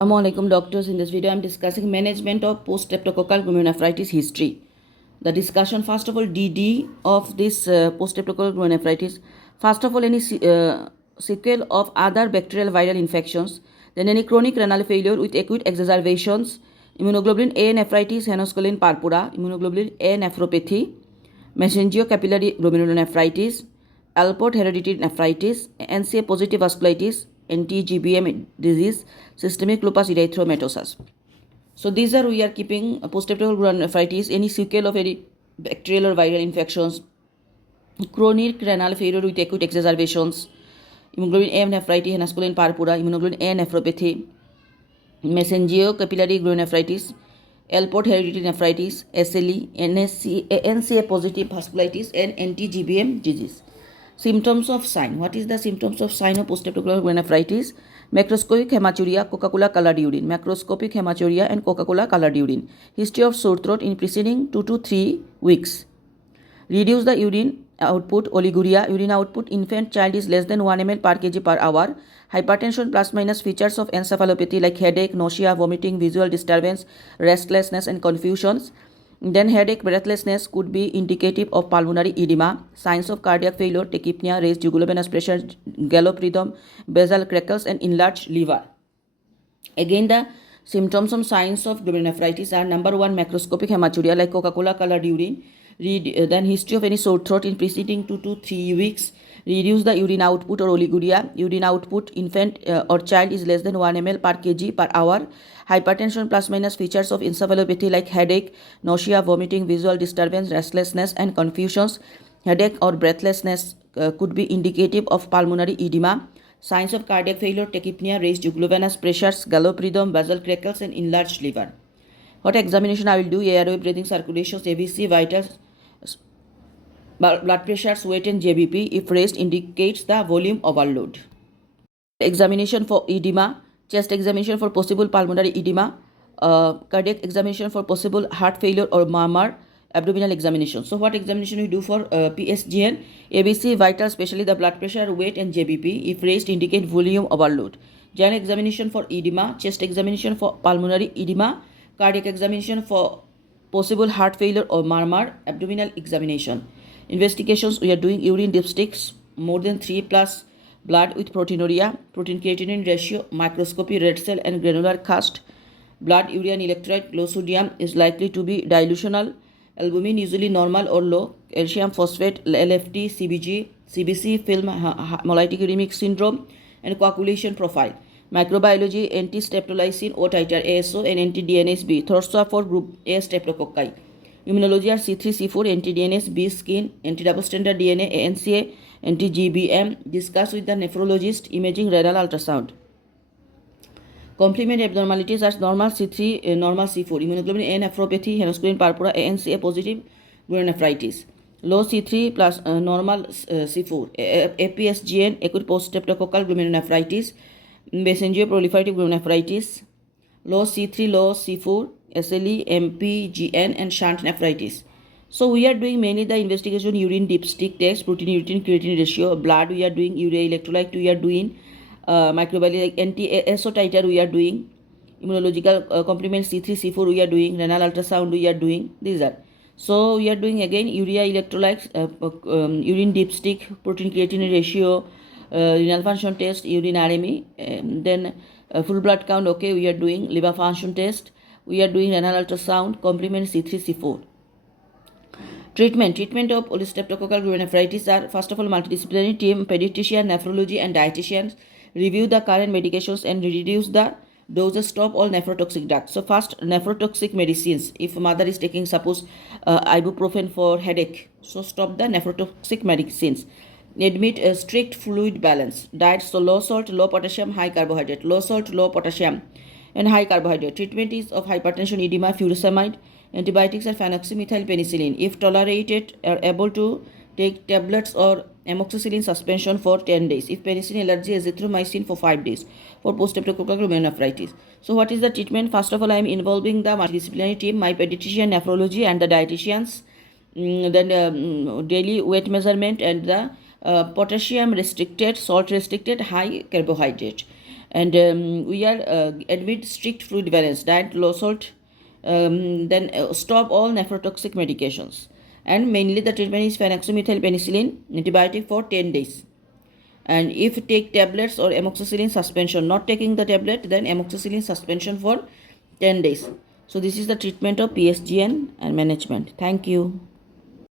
Assalamualaikum doctors. In this video, I am discussing management of post-streptococcal glomerulonephritis history. The discussion, first of all, DD of this post-streptococcal glomerulonephritis. First of all, any sequel of other bacterial viral infections, then any chronic renal failure with acute exacerbations, immunoglobulin A nephritis, henoscoline purpura, immunoglobulin A nephropathy, mesengiocapillary glomerulonephritis, Alport hereditary nephritis, NCA positive vasculitis, anti-GBM disease, systemic lupus erythematosus. So these are we are keeping post-streptococcal glomerulonephritis, any sequel of any bacterial or viral infections, chronic renal failure with acute exacerbations, immunoglobulin A nephritis, henoscoline purpura, immunoglobulin A nephropathy, mesengiocapillary glomerulonephritis, Alport hereditary nephritis, SLE, NCA positive vasculitis, and anti-GBM disease. Symptoms of sign. What is the symptoms of sign of post-streptococcal glomerulonephritis? Macroscopic hematuria, Coca-Cola colored urine. Macroscopic hematuria and Coca-Cola colored urine. History of sore throat in preceding 2 to 3 weeks. Reduce the urine output, oliguria, urine output, infant child is less than 1 ml per kg per hour. Hypertension plus minus features of encephalopathy like headache, nausea, vomiting, visual disturbance, restlessness and confusions. Then headache, breathlessness could be indicative of pulmonary edema. Signs of cardiac failure, tachypnea, raised jugular pressure, gallop rhythm, basal crackles and enlarged liver. Again, the symptoms and signs of glomerulonephritis are: number 1, macroscopic hematuria like Coca-Cola colored urine. Then history of any sore throat in preceding 2 to 3 weeks. Reduce the urine output or oliguria. Urine output, infant or child is less than 1 ml per kg per hour. Hypertension plus minus features of encephalopathy like headache, nausea, vomiting, visual disturbance, restlessness and confusions. Headache or breathlessness could be indicative of pulmonary edema. Signs of cardiac failure, tachypnea, raised jugular pressures, gallop rhythm, basal crackles and enlarged liver. What examination I will do? Airway, breathing, circulations, ABC, vitals, blood pressures, weight and JBP. If raised, indicates the volume overload. Examination for edema, chest examination for possible pulmonary edema, cardiac examination for possible heart failure or murmur, abdominal examination. So what examination we do for PSGN? ABC, vital, especially the blood pressure, weight and JBP. If raised, indicate volume overload. General examination for edema, chest examination for pulmonary edema, cardiac examination for possible heart failure or murmur, abdominal examination. Investigations, we are doing urine dipsticks, more than 3 plus, blood with proteinuria, protein creatinine ratio, microscopy, red cell and granular cast. Blood urea and electrolyte, low sodium is likely to be dilutional, albumin usually normal or low, calcium phosphate, LFT, CBG, CBC, film hemolytic uremic syndrome and coagulation profile. Microbiology, anti-streptolysin O titer ASO and anti-DNase B, Thorsa for group A streptococci. Immunology are C3, C4, anti-DNase B skin, anti-double stranded DNA, ANCA, anti-GBM. Discuss with the nephrologist. Imaging, renal ultrasound. Complement abnormalities are normal C3, normal C4, immunoglobulin A nephropathy, henoscoline purpura, ANCA positive glomerulonephritis. Low C3 plus normal C4, APSGN, acute post-streptococcal glomerulonephritis, mesengial-proliferative glomerulonephritis. Low C3, low C4, SLE, MPGN and shunt nephritis. So we are doing mainly the investigation urine dipstick test, protein urine creatinine ratio, blood we are doing, urea electrolyte we are doing, microbiology like anti-ASO titer we are doing, immunological complement C3, C4 we are doing, renal ultrasound we are doing. These are. So we are doing again urea electrolytes, urine dipstick, protein creatinine ratio, renal function test, urine RME, then full blood count. Okay, we are doing liver function test. We are doing renal ultrasound, complement C3, C4. Treatment of post-streptococcal glomerulonephritis are: first of all, multidisciplinary team, pediatrician, nephrology and dietitians review the current medications and reduce the doses, stop all nephrotoxic drugs. So first, nephrotoxic medicines. If mother is taking suppose ibuprofen for headache, so stop the nephrotoxic medicines. Admit a strict fluid balance. Diet, so low salt, low potassium, high carbohydrate. Low salt, low potassium and high carbohydrate. Treatment is of hypertension, edema, furosemide. Antibiotics are phenoxymethyl penicillin. If tolerated, are able to take tablets or amoxicillin suspension for 10 days. If penicillin allergy, azithromycin for 5 days for post-streptococcal glomerulonephritis. So what is the treatment? First of all, I am involving the multidisciplinary team, my pediatrician, nephrology and the dietitians. Then daily weight measurement and the potassium restricted, salt restricted, high carbohydrate. And we are admit strict fluid balance, diet, low salt, then stop all nephrotoxic medications. And mainly the treatment is phenoxymethyl penicillin antibiotic for 10 days. And if take tablets or amoxicillin suspension, not taking the tablet, then amoxicillin suspension for 10 days. So this is the treatment of PSGN and management. Thank you.